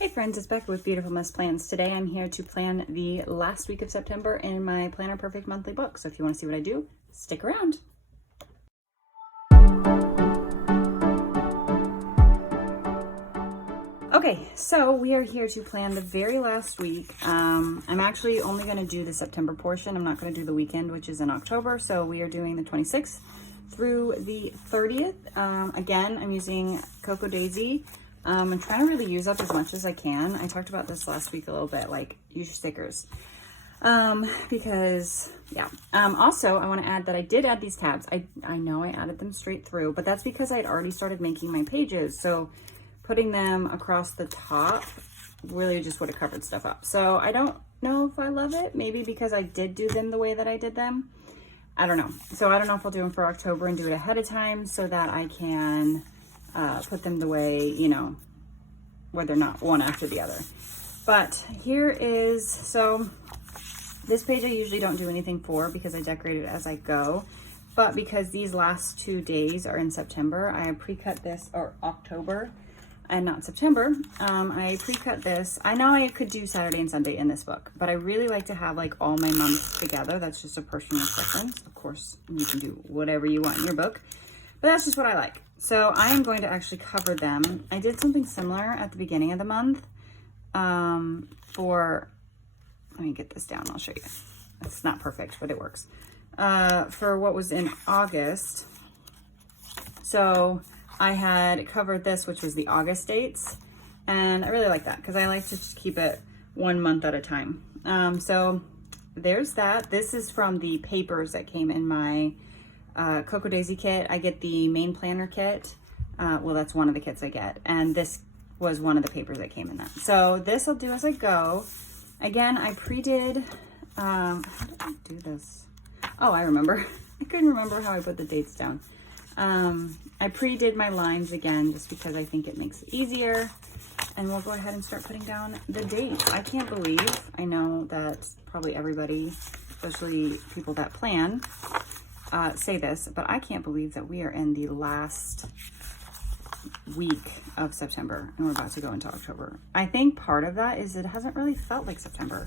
Hey friends, it's Becca with Beautiful Mess Plans. Today I'm here to plan the last week of September in my Planner Perfect monthly book. So if you want to see what I do, stick around. Okay, so we are here to plan the very last week. I'm actually only going to do the September portion. I'm not going to do the weekend, which is in October. So we are doing the 26th through the 30th. Again, I'm using Cocoa Daisy. I'm trying to really use up as much as I can. I talked about this last week a little bit, like use your stickers. Because yeah. Also I want to add that I did add these tabs. I know I added them straight through, but that's because I'd already started making my pages. So putting them across the top really just would have covered stuff up. So I don't know if I love it. Maybe because I did do them the way that I did them. I don't know. So I don't know if I'll do them for October and do it ahead of time so that I can put them the way, you know, where they're not one after the other. But here is, so this page I usually don't do anything for because I decorate it as I go. But because these last 2 days are in September, I pre-cut this, or October and not September. I pre-cut this. I know I could do Saturday and Sunday in this book, but I really like to have like all my months together. That's just a personal preference. Of course, you can do whatever you want in your book, but that's just what I like. So I am going to actually cover them. I did something similar at the beginning of the month let me get this down, I'll show you. It's not perfect, but it works. For what was in August. So I had covered this, which was the August dates. And I really like that because I like to just keep it 1 month at a time. So there's that. This is from the papers that came in my Cocoa Daisy kit. I get the main planner kit. Well, that's one of the kits I get. And this was one of the papers that came in that. So this I'll do as I go. Again, I pre-did, how did I do this? Oh, I remember. I couldn't remember how I put the dates down. I pre-did my lines again, just because I think it makes it easier. And we'll go ahead and start putting down the dates. I can't believe, I know that probably everybody, especially people that plan, say this, but I can't believe that we are in the last week of September and we're about to go into October. I think part of that is it hasn't really felt like September.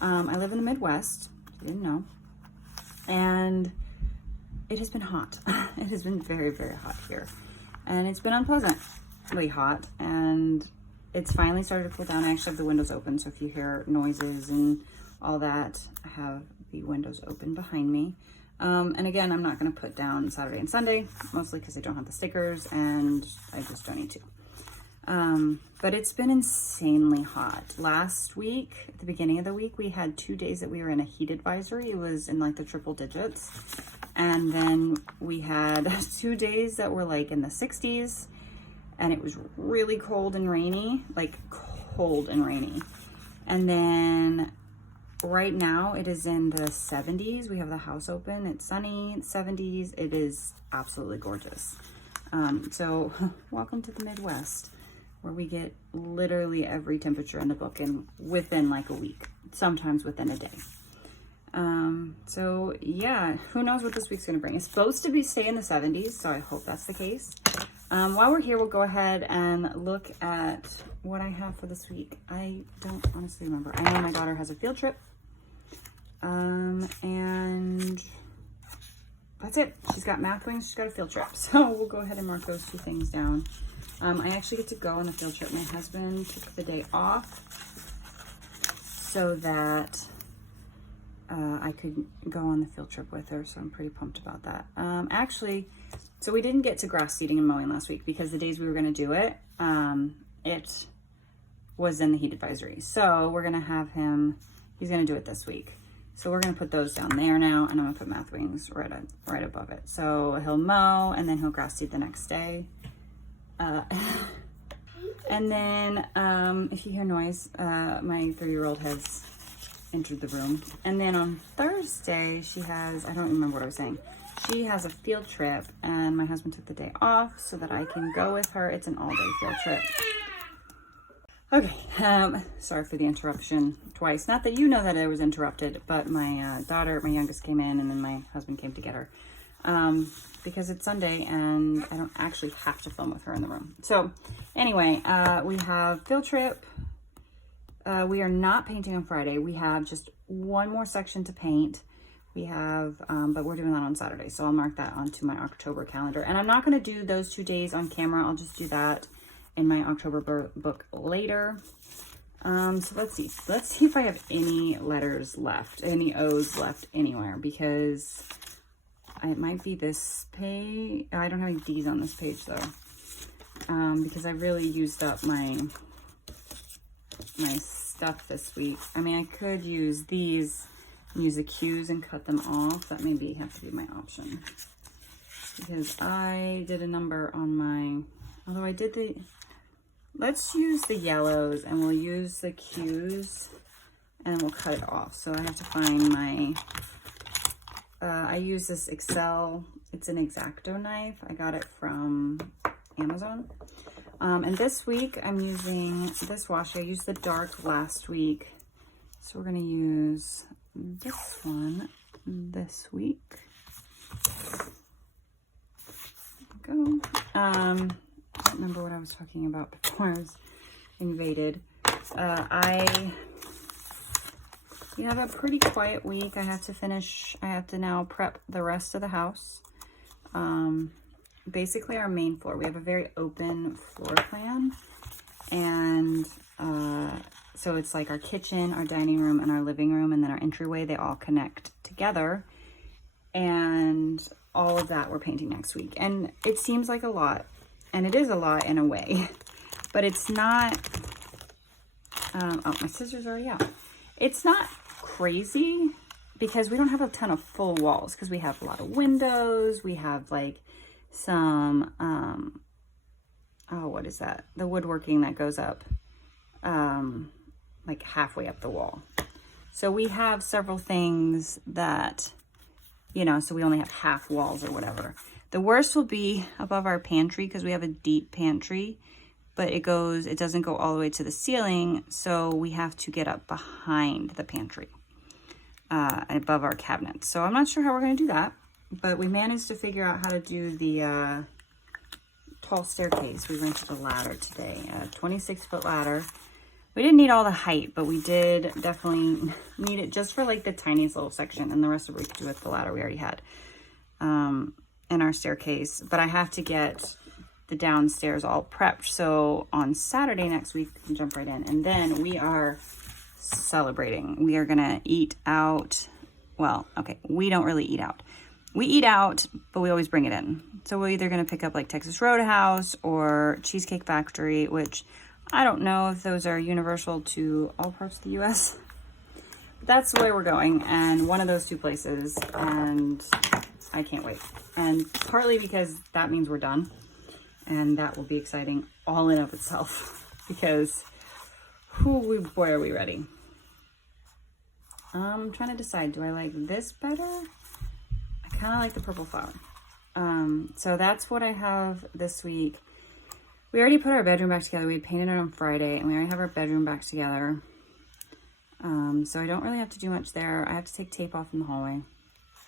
I live in the Midwest, if you didn't know, and it has been hot. It has been very, very hot here, and it's been unpleasantly hot, and it's finally started to cool down. I actually have the windows open, so if you hear noises and all that, I have the windows open behind me. And again, I'm not going to put down Saturday and Sunday, mostly because I don't have the stickers and I just don't need to. But it's been insanely hot. Last week, at the beginning of the week, we had 2 days that we were in a heat advisory. It was in like the triple digits. And then we had 2 days that were like in the 60s, and it was really cold and rainy, like cold and rainy. And then right now it is in the 70s. We have the house open. It's sunny, it's 70s. It is absolutely gorgeous. So welcome to the Midwest, where we get literally every temperature in the book and within like a week, sometimes within a day. So yeah, who knows what this week's gonna bring. It's supposed to stay in the 70s, so I hope that's the case. While we're here, we'll go ahead and look at what I have for this week. I don't honestly remember. I know my daughter has a field trip. And that's it. She's got math wings, she's got a field trip. So we'll go ahead and mark those 2 things down. I actually get to go on the field trip. My husband took the day off so that I could go on the field trip with her. So I'm pretty pumped about that. Actually, so we didn't get to grass seeding and mowing last week because the days we were going to do it, it was in the heat advisory. So we're going to have him, he's going to do it this week. So we're going to put those down there now, and I'm going to put math wings right above it. So he'll mow, and then he'll grass seed the next day. And then if you hear noise, my 3-year-old has entered the room. And then on Thursday, she has, I don't remember what I was saying. She has a field trip, and my husband took the day off so that I can go with her. It's an all-day field trip. Okay, sorry for the interruption twice. Not that you know that I was interrupted, but my daughter, my youngest, came in, and then my husband came to get her. Because it's Sunday, and I don't actually have to film with her in the room. So anyway, we have field trip, we are not painting on Friday. We have just one more section to paint. We have, but we're doing that on Saturday. So I'll mark that onto my October calendar. And I'm not going to do those 2 days on camera. I'll just do that in my October book later. So let's see. Let's see if I have any letters left, any O's left anywhere, because it might be this page. I don't have any D's on this page though, because I really used up my stuff this week. I mean, I could use these, use the Q's and cut them off. That maybe have to be my option, because I did a number on my, although I did the, let's use the yellows and we'll use the Q's and we'll cut it off. So I have to find my, I use this Excel, it's an X-Acto knife. I got it from Amazon. And this week I'm using this washi. I used the dark last week. So we're gonna use this one this week. There we go. I don't remember what I was talking about before I was invaded. I have a pretty quiet week. I have to now prep the rest of the house. Basically our main floor. We have a very open floor plan. And so it's like our kitchen, our dining room, and our living room, and then our entryway, they all connect together. And all of that we're painting next week. And it seems like a lot, and it is a lot in a way, but it's not, oh, my scissors are already out. It's not crazy because we don't have a ton of full walls, because we have a lot of windows. We have like some, oh, what is that? The woodworking that goes up, like halfway up the wall. So we have several things that, you know, so we only have half walls or whatever. The worst will be above our pantry, because we have a deep pantry, but it doesn't go all the way to the ceiling. So we have to get up behind the pantry, above our cabinets. So I'm not sure how we're going to do that, but we managed to figure out how to do the tall staircase. We rented a ladder today, a 26-foot ladder. We didn't need all the height, but we did definitely need it just for like the tiniest little section, and the rest of it we could do with the ladder we already had in our staircase. But I have to get the downstairs all prepped. So on Saturday next week, we can jump right in. And then we are celebrating. We are going to eat out. Well, okay, we don't really eat out. We eat out, but we always bring it in. So we're either going to pick up like Texas Roadhouse or Cheesecake Factory, which I don't know if those are universal to all parts of the U.S. That's the way we're going, and one of those two places, and I can't wait. And partly because that means we're done, and that will be exciting all in of itself, because boy, are we ready. I'm trying to decide, do I like this better? I kind of like the purple flower. So that's what I have this week. We already put our bedroom back together. We painted it on Friday, and we already have our bedroom back together. So I don't really have to do much there. I have to take tape off in the hallway.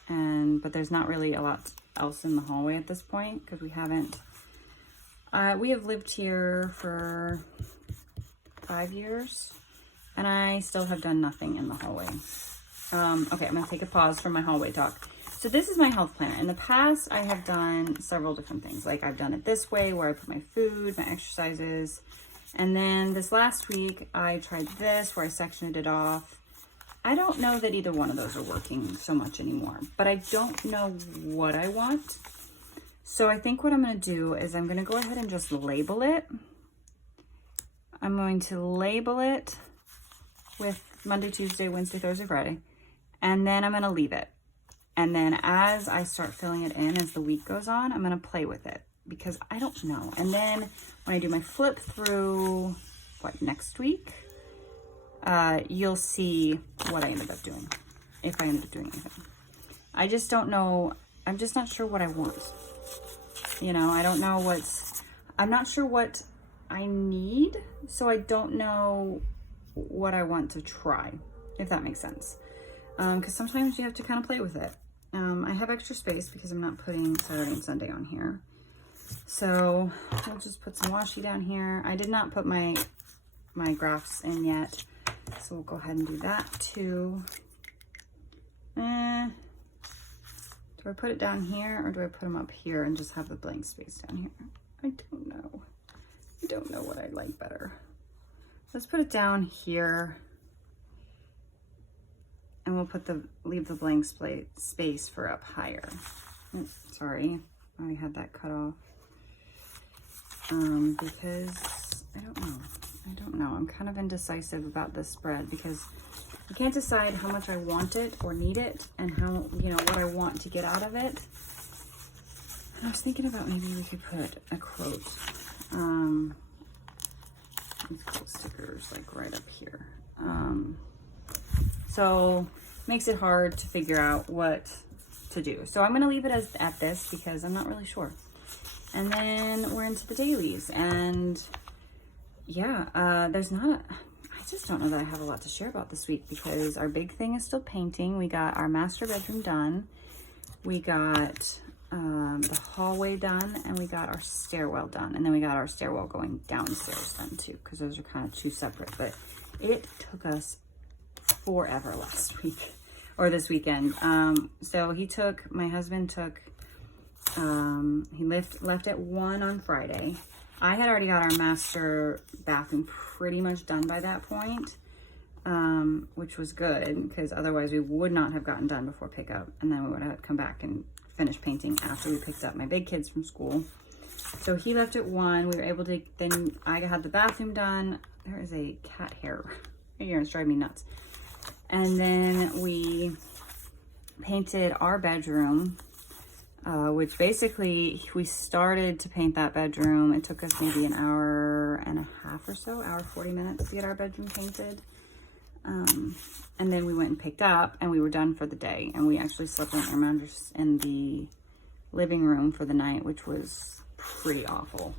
But there's not really a lot else in the hallway at this point, because we have lived here for 5 years, and I still have done nothing in the hallway. Okay, I'm gonna take a pause from my hallway talk. So this is my health planner. In the past, I have done several different things. Like I've done it this way, where I put my food, my exercises. And then this last week, I tried this, where I sectioned it off. I don't know that either one of those are working so much anymore, but I don't know what I want. So I think what I'm gonna do is I'm gonna go ahead and just label it. I'm going to label it with Monday, Tuesday, Wednesday, Thursday, Friday, and then I'm gonna leave it. And then as I start filling it in, as the week goes on, I'm going to play with it, because I don't know. And then when I do my flip through, next week, you'll see what I ended up doing, if I ended up doing anything. I just don't know. I'm just not sure what I want. You know, I don't know I'm not sure what I need, so I don't know what I want to try, if that makes sense. Because sometimes you have to kind of play with it. I have extra space because I'm not putting Saturday and Sunday on here. So we'll just put some washi down here. I did not put my graphs in yet. So we'll go ahead and do that too. Do I put it down here or do I put them up here and just have the blank space down here? I don't know. I don't know what I like better. Let's put it down here. And we'll leave the blank space for up higher. Sorry, I already had that cut off. Because I don't know. I'm kind of indecisive about this spread because I can't decide how much I want it or need it and how, what I want to get out of it. And I was thinking about maybe we could put a quote, these quote stickers like right up here. So makes it hard to figure out what to do. So I'm going to leave it at this because I'm not really sure. And then we're into the dailies, and yeah, I just don't know that I have a lot to share about this week because our big thing is still painting. We got our master bedroom done. We got the hallway done, and we got our stairwell done. And then we got our stairwell going downstairs done too, because those are kind of two separate, but it took us forever last week or this weekend. So my husband took, he left at 1 on Friday. I had already got our master bathroom pretty much done by that point, which was good because otherwise we would not have gotten done before pickup, and then we would have come back and finished painting after we picked up my big kids from school. So he left at 1. We were able to, then I had the bathroom done. There is a cat hair right here, it's driving me nuts. And then we painted our bedroom, which basically we started to paint that bedroom. It took us maybe an hour and a half or so, hour 40 minutes to get our bedroom painted. And then we went and picked up and we were done for the day. And we actually slept on our mattress in the living room for the night, which was pretty awful.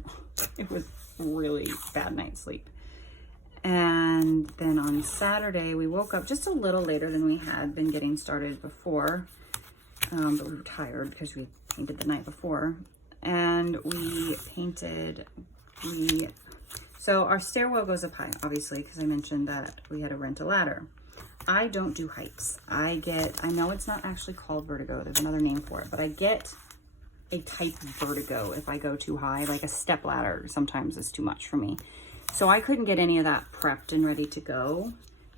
It was really bad night's sleep. And then on Saturday, we woke up just a little later than we had been getting started before. But we were tired because we painted the night before. And we painted, so our stairwell goes up high, obviously, because I mentioned that we had to rent a ladder. I don't do heights. I know it's not actually called vertigo. There's another name for it, but I get a type of vertigo if I go too high, like a step ladder sometimes is too much for me. So I couldn't get any of that prepped and ready to go.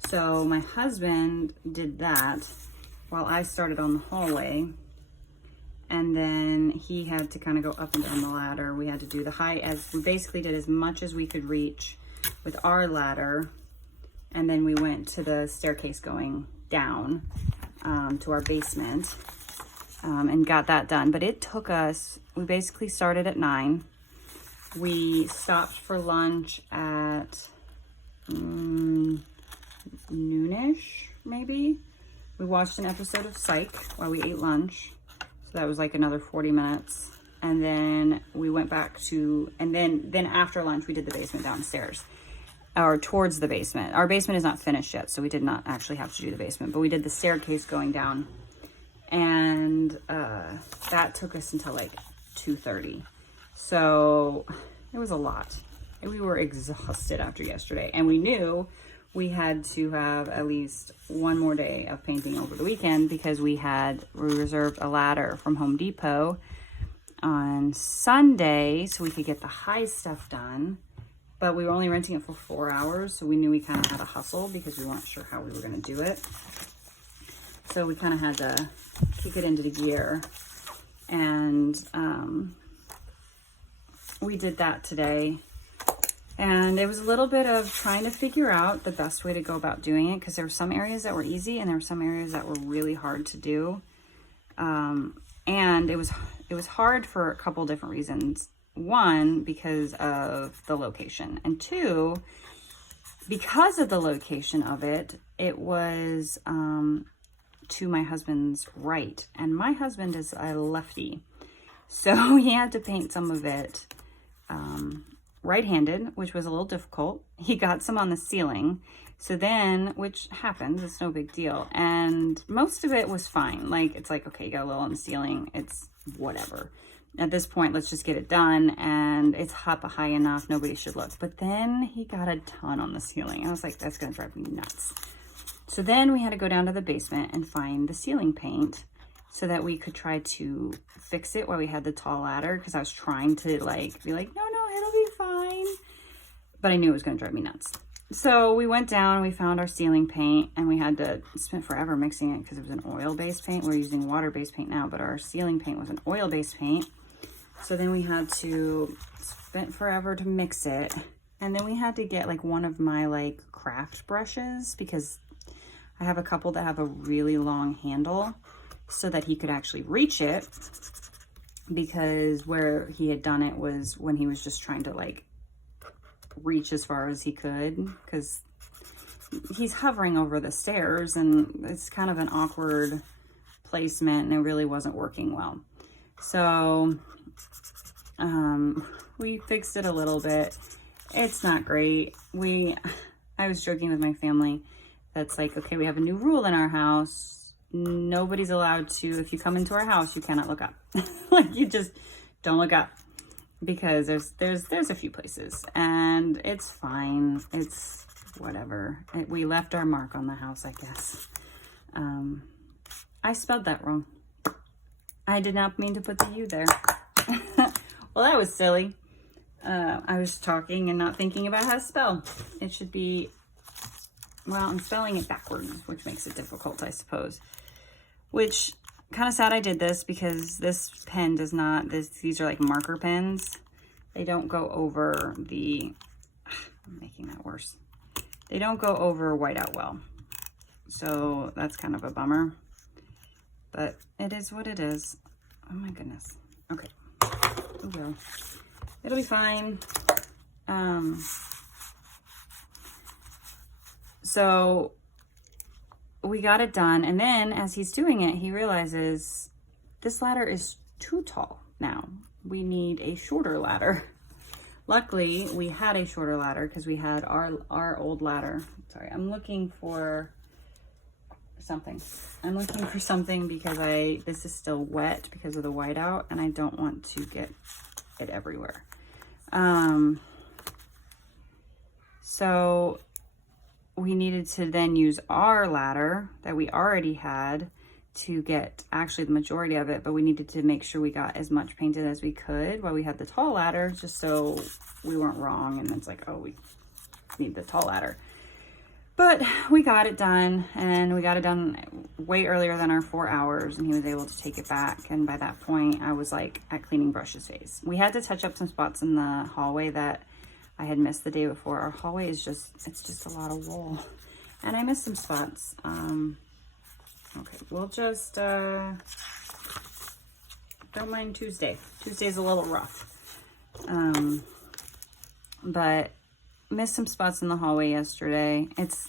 So my husband did that while I started on the hallway. And then he had to kind of go up and down the ladder. We had to do we basically did as much as we could reach with our ladder. And then we went to the staircase going down to our basement and got that done. But it took us, we basically started at 9. We stopped for lunch at noonish, maybe. We watched an episode of Psych while we ate lunch. So that was like another 40 minutes. And then we went back and then after lunch, we did the basement downstairs. Or towards the basement. Our basement is not finished yet, so we did not actually have to do the basement. But we did the staircase going down. And that took us until like 2:30. So it was a lot. We were exhausted after yesterday. And we knew we had to have at least one more day of painting over the weekend because we reserved a ladder from Home Depot on Sunday so we could get the high stuff done. But we were only renting it for 4 hours, so we knew we kind of had to hustle because we weren't sure how we were going to do it. So we kind of had to kick it into the gear. And we did that today. And it was a little bit of trying to figure out the best way to go about doing it because there were some areas that were easy and there were some areas that were really hard to do. And it was hard for a couple different reasons. 1, because of the location, and 2, because of the location of it, it was to my husband's right, and my husband is a lefty, so he had to paint some of it right-handed, which was a little difficult. He got some on the ceiling, so then, which happens, it's no big deal, and most of it was fine. Like, it's like, okay, you got a little on the ceiling, it's whatever. at this point, let's just get it done, and it's up high enough, nobody should look. But then he got a ton on the ceiling. I was like, that's gonna drive me nuts. So then we had to go down to the basement and find the ceiling paint so that we could try to fix it while we had the tall ladder, because I was trying to like be like, no, it'll be fine. But I knew it was gonna drive me nuts. So we went down, we found our ceiling paint, and we had to spend forever mixing it because it was an oil-based paint. We're using water-based paint now, but our ceiling paint was an oil-based paint. So then we had to spend forever to mix it. And then we had to get like one of my like craft brushes, because I have a couple that have a really long handle so that he could actually reach it, because where he had done it was when he was just trying to like reach as far as he could, because he's hovering over the stairs and it's kind of an awkward placement and it really wasn't working well. So we fixed it a little bit. It's not great. I was joking with my family that's like, okay, we have a new rule in our house. Nobody's allowed to, if you come into our house, you cannot look up. Like, you just don't look up, because there's a few places and it's fine. It's whatever. We left our mark on the house, I guess. I spelled that wrong. I did not mean to put the U there. Well, that was silly. I was talking and not thinking about how to spell. It should be, well, I'm spelling it backwards, which makes it difficult, I suppose. Which, kind of sad I did this, because this pen does not, these are like marker pens. They don't go over the, I'm making that worse. They don't go over whiteout well. So that's kind of a bummer. But it is what it is. Oh my goodness. Okay. Oh well. It'll be fine. So we got it done, and then as he's doing it, he realizes this ladder is too tall now. We need a shorter ladder. Luckily, we had a shorter ladder because we had our old ladder. Sorry, I'm looking for something. I'm looking for something because this is still wet because of the whiteout, and I don't want to get it everywhere. So we needed to then use our ladder that we already had to get actually the majority of it, but we needed to make sure we got as much painted as we could while we had the tall ladder, just so we weren't wrong. And it's like, oh, we need the tall ladder. But we got it done, and we got it done way earlier than our 4 hours, and he was able to take it back. And by that point, I was like at cleaning brushes phase. We had to touch up some spots in the hallway that I had missed the day before. Our hallway is it's just a lot of wool, and I missed some spots. Okay, we'll just, don't mind Tuesday. Tuesday's a little rough. But missed some spots in the hallway yesterday. It's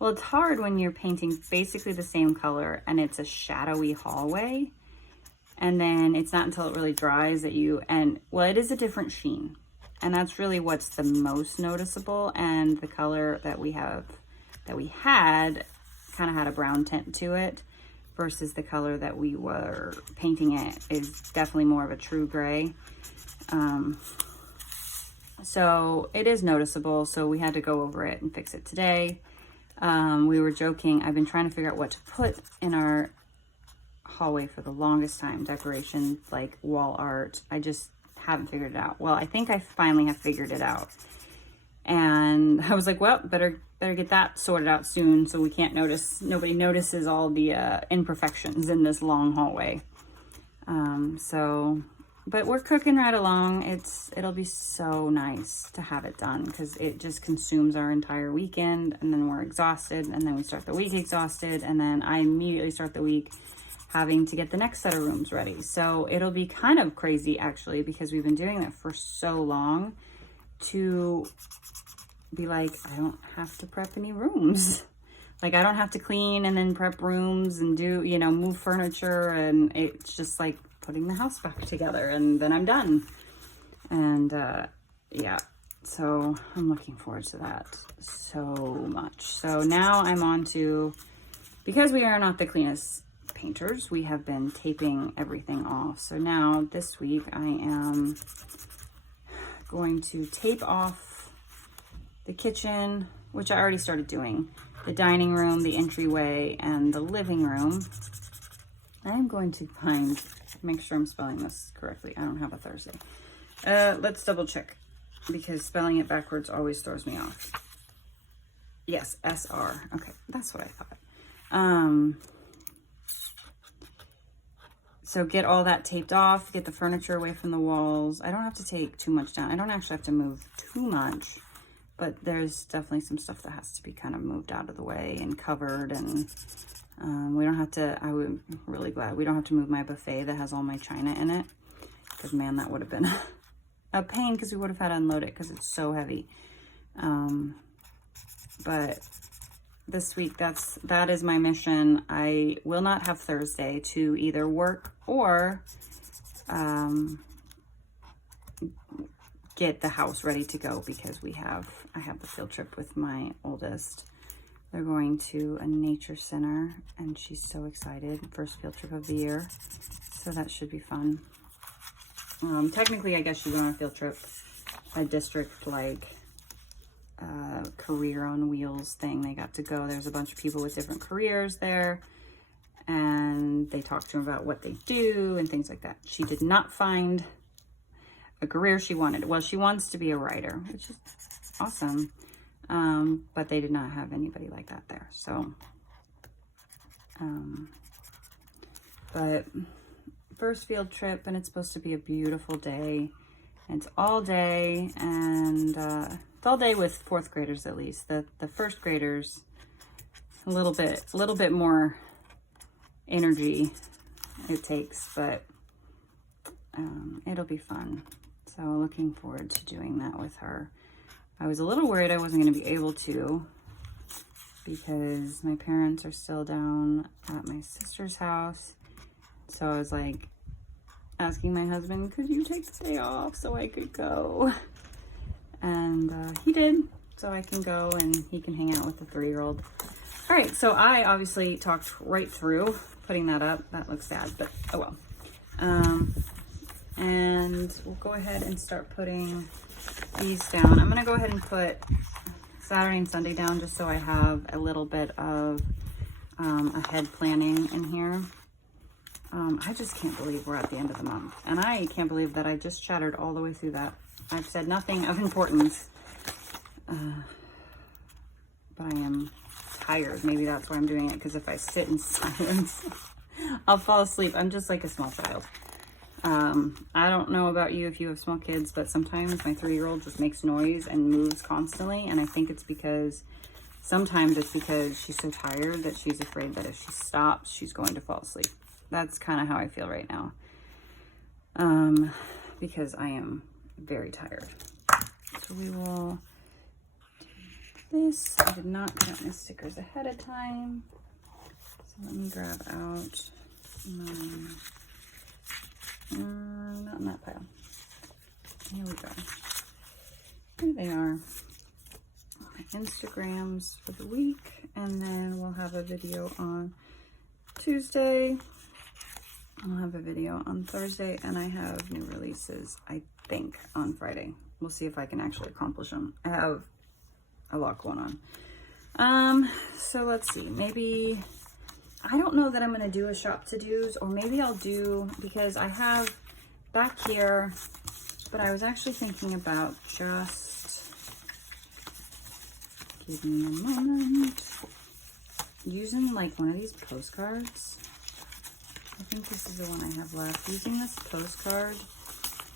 hard when you're painting basically the same color and it's a shadowy hallway. And then it's not until it really dries that it is a different sheen. And that's really what's the most noticeable. And the color that we had kind of had a brown tint to it, versus the color that we were painting it is definitely more of a true gray. So it is noticeable. So we had to go over it and fix it today. We were joking. I've been trying to figure out what to put in our hallway for the longest time. Decorations, like wall art. I just haven't figured it out. Well, I think I finally have figured it out. And I was like, well, better get that sorted out soon so nobody notices all the imperfections in this long hallway. But we're cooking right along. It'll be so nice to have it done, because it just consumes our entire weekend, and then we're exhausted, and then we start the week exhausted, and then I immediately start the week having to get the next set of rooms ready. So it'll be kind of crazy, actually, because we've been doing that for so long, to be like, I don't have to prep any rooms. Like, I don't have to clean and then prep rooms and do, move furniture, and it's just like putting the house back together, and then I'm done. And yeah, so I'm looking forward to that so much. So now I'm on to, because we are not the cleanest painters, we have been taping everything off. So now this week I am going to tape off the kitchen, which I already started doing, the dining room, the entryway, and the living room. I'm going to make sure I'm spelling this correctly. I don't have a Thursday. Let's double check, because spelling it backwards always throws me off. Yes, SR. Okay, that's what I thought. So get all that taped off, get the furniture away from the walls. I don't have to take too much down. I don't actually have to move too much, but there's definitely some stuff that has to be kind of moved out of the way and covered, and we don't have to, I'm really glad we don't have to move my buffet that has all my china in it, because man, that would have been a pain, because we would have had to unload it because it's so heavy. But this week, that is my mission. I will not have Thursday to either work or get the house ready to go, because I have the field trip with my oldest. They're going to a nature center, and she's so excited. First field trip of the year, so that should be fun. Technically, I guess she's on a field trip, a district like career on wheels thing. They got to go. There's a bunch of people with different careers there, and they talked to them about what they do and things like that. She did not find a career she wanted. Well, she wants to be a writer, which is awesome. But they did not have anybody like that there. So, but first field trip, and it's supposed to be a beautiful day. And it's all day, and it's all day with fourth graders at least. The first graders, a little bit more energy it takes, but it'll be fun. So looking forward to doing that with her. I was a little worried I wasn't going to be able to, because my parents are still down at my sister's house. So I was like asking my husband, could you take the day off so I could go? And he did, so I can go and he can hang out with the 3-year-old. All right, so I obviously talked right through putting that up. That looks sad, but oh well. And we'll go ahead and start putting these down. I'm gonna go ahead and put Saturday and Sunday down, just so I have a little bit of ahead planning in here. I just can't believe we're at the end of the month, and I can't believe that I just chattered all the way through that. I've said nothing of importance, but I am tired. Maybe that's why I'm doing it, because if I sit in silence, I'll fall asleep. I'm just like a small child. I don't know about you if you have small kids, but sometimes my 3-year-old just makes noise and moves constantly, and I think sometimes it's because she's so tired that she's afraid that if she stops, she's going to fall asleep. That's kind of how I feel right now, because I am very tired. So we will do this. I did not cut my stickers ahead of time, so let me grab out my, not in that pile. Here we go. Here they are. My Instagrams for the week, and then we'll have a video on Tuesday. I'll have a video on Thursday, and I have new releases, I think, on Friday. We'll see if I can actually accomplish them. I have a lot going on. So let's see. Maybe, I don't know that I'm going to do a shop to-dos, or maybe I'll do, because I have back here, but I was actually thinking about just, give me a moment, using like one of these postcards. I think this is the one I have left. Using this postcard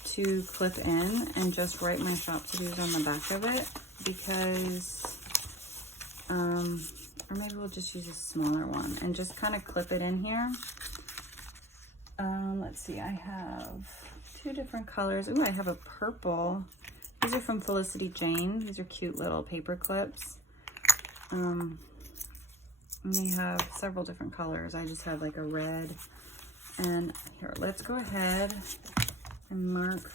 to clip in and just write my shop to-dos on the back of it, because, or maybe we'll just use a smaller one and just kind of clip it in here. Let's see, I have 2 different colors. Ooh, I have a purple. These are from Felicity Jane. These are cute little paper clips. And they have several different colors. I just have like a red. And here, let's go ahead and mark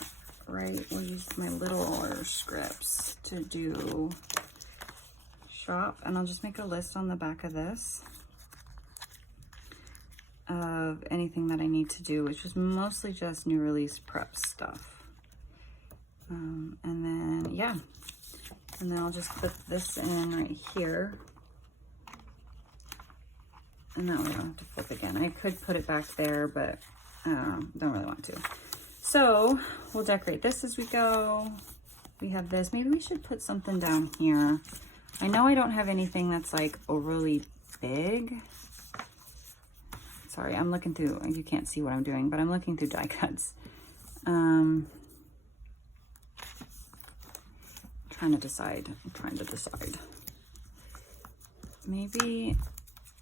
right. We'll use my littler scripts to do shop, and I'll just make a list on the back of this. of anything that I need to do, which is mostly just new release prep stuff. And then, yeah. And then I'll just put this in right here. And that way I don't have to flip again. I could put it back there, but don't really want to. So we'll decorate this as we go. We have this. Maybe we should put something down here. I know I don't have anything that's like overly big. Sorry, I'm looking through, you can't see what I'm doing, but I'm looking through die cuts. I'm trying to decide. Maybe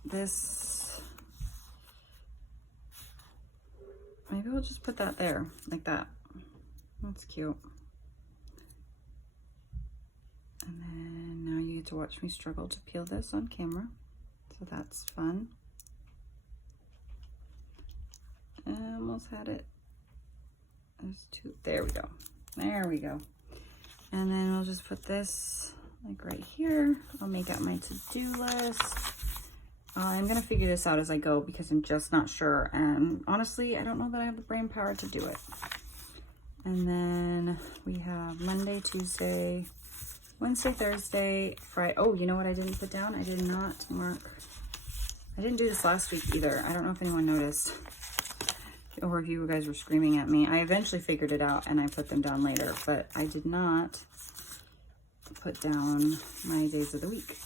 this, maybe we'll just put that there, like that. That's cute. And then now you get to watch me struggle to peel this on camera. So that's fun. I almost had it. There's two. There we go. There we go. And then we'll just put this like right here. I'll make out my to-do list. I'm going to figure this out as I go because I'm just not sure. And honestly, I don't know that I have the brain power to do it. And then we have Monday, Tuesday, Wednesday, Thursday, Friday. Oh, you know what I didn't put down? I did not mark. I didn't do this last week either. I don't know if anyone noticed. Or if you guys were screaming at me. I eventually figured it out and I put them down later, but I did not put down my days of the week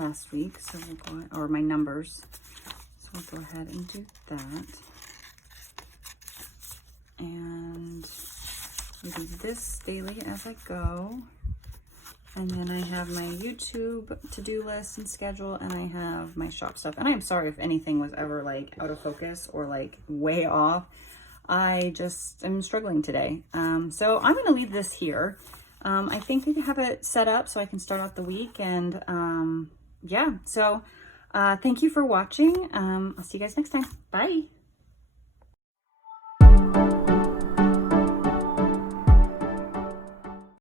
last week. So we'll go, or my numbers. So we'll go ahead and do that. And we do this daily as I go. And then I have my YouTube to-do list and schedule, and I have my shop stuff. And I'm sorry if anything was ever like out of focus or like way off. I just am struggling today. So I'm gonna leave this here. I think I have it set up so I can start out the week. And yeah, so thank you for watching. I'll see you guys next time. Bye.